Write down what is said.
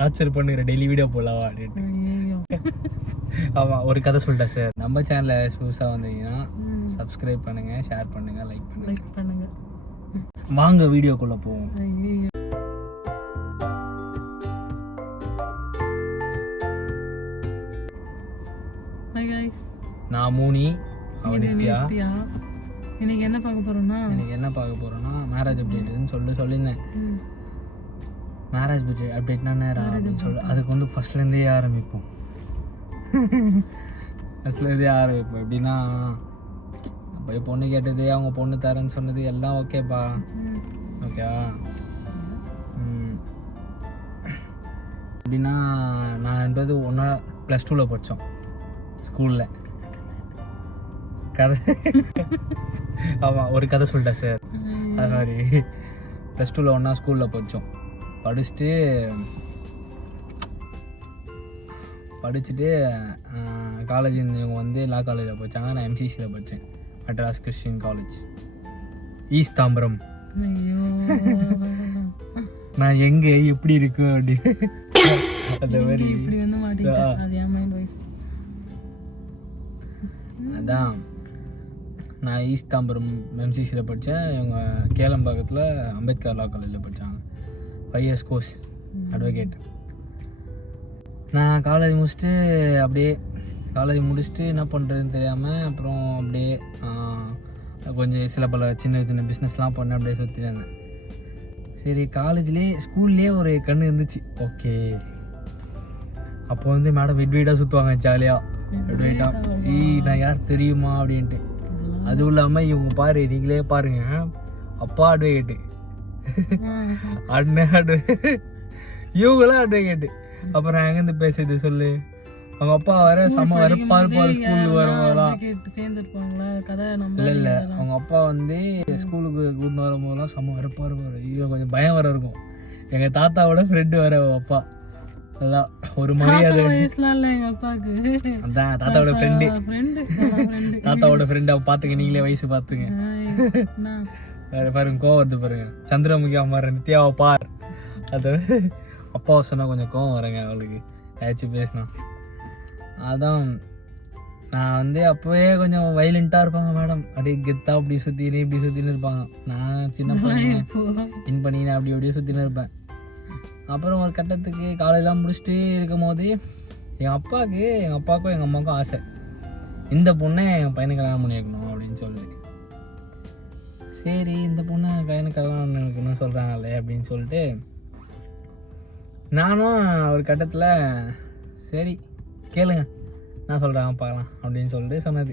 Torture பண்ணுற daily video போடலாவா அப்படின்ட்டு. ஆமாம், ஒரு கதை சொல்லிட்டேன் சார். நம்ம சேனலில் புதுசாக வந்தீங்கன்னா சப்ஸ்கிரைப் பண்ணுங்கள், ஷேர் பண்ணுங்கள், லைக் பண்ணுங்கள். வாங்க வீடியோக்குள்ளே போவோம். நான் மூனி, அவன் நித்யா. இன்னைக்கு என்ன பார்க்க போறோம்னா மேரேஜ் அப்டேட்னு சொல்லியிருந்தேன். மேரேஜ் அப்டேட்னா நேரம் அப்படின்னு சொல்லி அதுக்கு வந்து ஃபர்ஸ்ட்லேருந்தே ஆரம்பிப்போம். எப்படின்னா போய் பொண்ணு கேட்டது, அவங்க பொண்ணு தரேன்னு சொன்னது எல்லாம் ஓகேப்பா, ஓகேவா. எப்படின்னா நான்ன்றது ஒன்றா +2 படித்தோம் ஸ்கூலில். கதை ஆமாம், ஒரு கதை சொல்லிட்டேன் சார். அது மாதிரி +2 ஒன்றா ஸ்கூலில் படித்தோம். படிச்சுட்டு காலேஜ் இவங்க வந்து லா காலேஜில் படித்தாங்க. நான் MCCயில் படித்தேன், Madras Christian College, East Tambaram. நான் எங்கே எப்படி இருக்கு அப்படி அந்த மாதிரி. அதான் நான் ஈஸ்ட் தாம்பரம் MCCயில் படித்தேன். இவங்க கேளம்பாக்கத்தில் அம்பேத்கர் லா காலேஜில் படித்தாங்க. 5 years கோர்ஸ், அட்வொகேட். நான் காலேஜ் முடிச்சுட்டு என்ன பண்ணுறதுன்னு தெரியாமல் அப்புறம் அப்படியே கொஞ்சம் பல சின்ன பிஸ்னஸ்லாம் பண்ணேன். அப்படியே சுற்றி இருந்தேன். சரி, ஸ்கூல்லேயே ஒரு கண்ணு இருந்துச்சு. ஓகே, அப்போ வந்து மேடம் வெட்வெயிட்டாக சுற்றுவாங்க ஜாலியாக. வெட்வெயிட்டாக நான் யார் தெரியுமா அப்படின்ட்டு. அதுவும் இல்லாமல் இவங்க நீங்களே பாருங்க, அப்பா அட்வொகேட்டு, அண்ணன் இவங்களாம் அட்வொகேட்டு. அப்புறம் நான் எங்கேருந்து பேசுறது சொல்லு. அவங்க அப்பா வர செம்ம வெறுப்பா இருப்பாரு ஸ்கூலுக்கு வரும்போதெல்லாம். இல்லை அவங்க அப்பா வந்து ஸ்கூலுக்கு கூட்டு வரும்போதெல்லாம் செம்ம வெறுப்பா இருப்பாரு. ஐயோ, கொஞ்சம் பயம் வர இருக்கும். எங்கள் தாத்தாவோட ஃப்ரெண்டு வர அப்பா. அதான் ஒரு மரியாதை. அதான் தாத்தாவோட ஃப்ரெண்டு அவ பார்த்துங்க, நீங்களே வயசு பார்த்துங்க. பாருங்க, கோவம் வருது பாருங்க. சந்திரமுகி அம்மா நித்யாவை பார். அது அப்பாவை சொன்னால் கொஞ்சம் கோவம் வரேங்க அவளுக்கு ஏதாச்சும் பேசினா. அதான் நான் வந்து அப்போவே கொஞ்சம் வைலண்ட்டாக இருப்பாங்க மேடம். அப்படியே கெத்தா இப்படி சுற்றின்னு இருப்பாங்க. நான் சின்ன பையன் இன் பண்ணினேன், அப்படியே சுற்றின்னு இருப்பேன். அப்புறம் ஒரு கட்டத்துக்கு காலையெல்லாம் முடிச்சுட்டு இருக்கும் போது எங்கள் அப்பாவுக்கும் எங்கள் அம்மாவுக்கும் ஆசை, இந்த பொண்ணை என் பையனுக்கு கல்யாணம் பண்ணி வைக்கணும் அப்படின்னு சொல்லி. சரி, இந்த பொண்ணை பையனுக்கு கல்யாணம் பண்ணி வைக்கணும்னு சொல்கிறாங்களே அப்படின்னு சொல்லிட்டு நானும் ஒரு கட்டத்தில் சரி கேளுங்க நான் சொல்கிறேன் பார்க்கலாம் அப்படின்னு சொல்லிட்டு சொன்னது.